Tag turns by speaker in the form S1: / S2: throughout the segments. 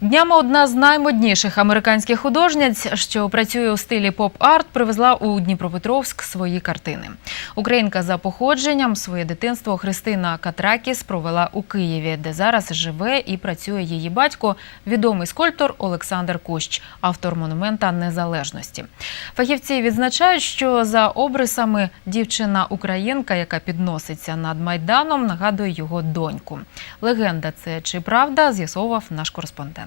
S1: Днями одна з наймодніших американських художниць, що працює у стилі поп-арт, привезла у Дніпропетровськ свої картини. Українка за походженням своє дитинство Христина Катракіс провела у Києві, де зараз живе і працює її батько, відомий скульптор Олександр Кущ, автор монумента незалежності. Фахівці відзначають, що за обрисами дівчина-українка, яка підноситься над майданом, нагадує його доньку. Легенда це чи правда, з'ясовував наш кореспондент.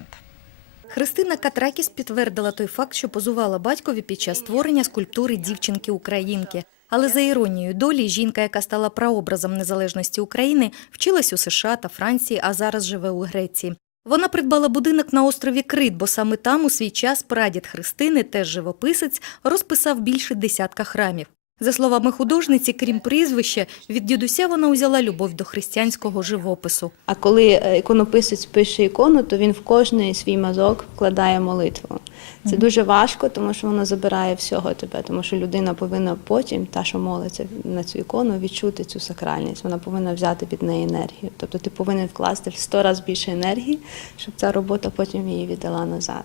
S2: Христина Катракіс підтвердила той факт, що позувала батькові під час створення скульптури дівчинки-українки. Але за іронією долі, жінка, яка стала прообразом незалежності України, вчилась у США та Франції, а зараз живе у Греції. Вона придбала будинок на острові Крит, бо саме там у свій час прадід Христини, теж живописець, розписав більше десятка храмів. За словами художниці, крім прізвища, від дідуся вона узяла любов до християнського живопису.
S3: А коли е, іконописець пише ікону, то він в кожний свій мазок вкладає молитву. Це дуже важко, тому що воно забирає всього тебе, тому що людина повинна потім, та, що молиться на цю ікону, відчути цю сакральність. Вона повинна взяти від неї енергію. Тобто ти повинен вкласти в сто разів більше енергії, щоб ця робота потім її віддала назад.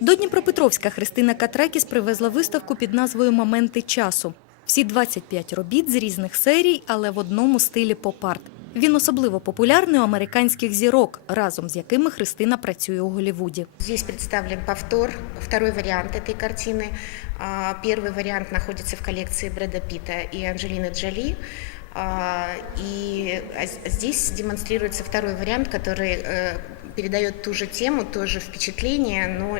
S2: До Дніпропетровська Христина Катракіс привезла виставку під назвою Моменти часу. Всі 25 робіт з різних серій, але в одному стилі поп-арт. Він особливо популярний у американських зірок, разом з якими Христина працює у Голлівуді.
S4: Здесь представлен повтор, второй вариант этой картины. А, Первый вариант находится в коллекции Брэда Питта и Анджелины Джоли. А, И а с- здесь демонстрируется второй вариант, который э, передает ту же тему, то же впечатление, но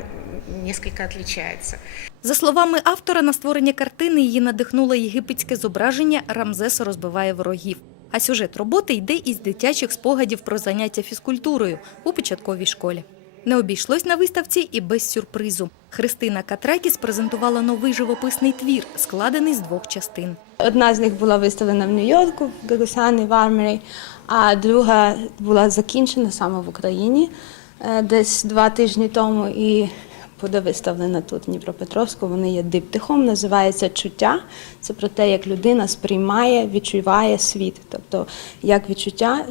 S4: несколько отличается.
S2: За словами автора, на створення картини її надихнуло єгипетське зображення Рамзес розбиває ворогів. А сюжет роботи йде із дитячих спогадів про заняття фізкультурою у початковій школі. Не обійшлось на виставці і без сюрпризу. Христина Катракіс презентувала новий живописний твір, складений з двох частин.
S3: Одна з них була виставлена в Нью-Йорку, в Гагусані, в Армері, а друга була закінчена саме в Україні е, десь два тижні тому і буде виставлена тут, в Дніпропетровську. Вони є диптихом, називається чуття. Це про те, як людина сприймає, відчуває світ, тобто як відчуття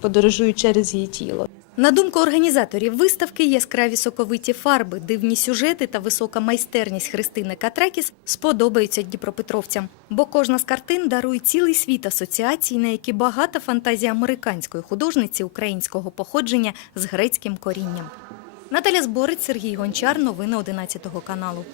S3: подорожують через її тіло.
S2: На думку організаторів виставки, яскраві соковиті фарби, дивні сюжети та висока майстерність Христини Катракіс сподобаються дніпропетровцям. Бо кожна з картин дарує цілий світ асоціацій, на які багата фантазія американської художниці українського походження з грецьким корінням. Наталя Зборець, Сергій Гончар. Новини 11 каналу.